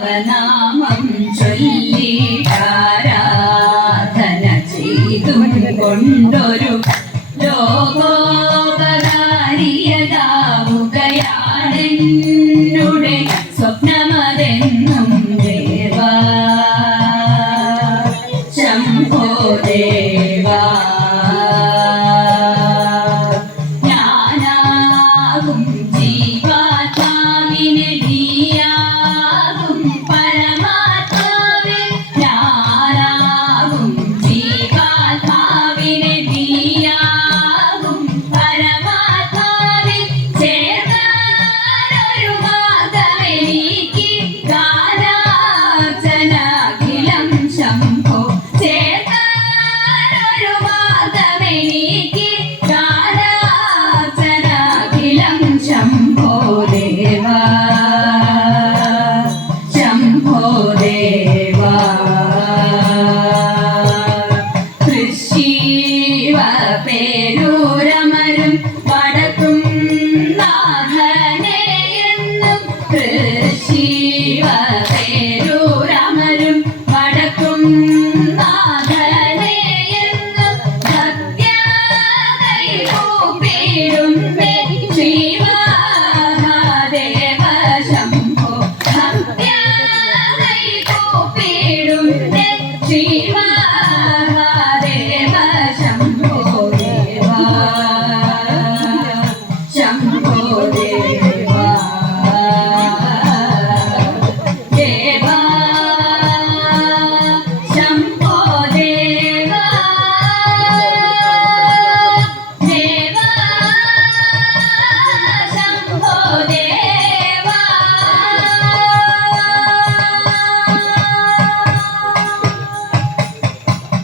നാമം ചൊല്ലിടാരാധന ചെയ്തും കൊണ്ടൊരു ലോകോപകാരിയതാവുകയാണെന്നുടെ സ്വപ്നമതെന്നും ദേവാ. ശംഭോ പേരൂരമരും വടക്കും നാഥനെ എന്നും ശിവ പേരൂരമരും വടക്കും നാഥനെ എന്നും സത്യാദയിടും ശിവ ദേവ ശംഭോ സത്യാദയിടും ശിവ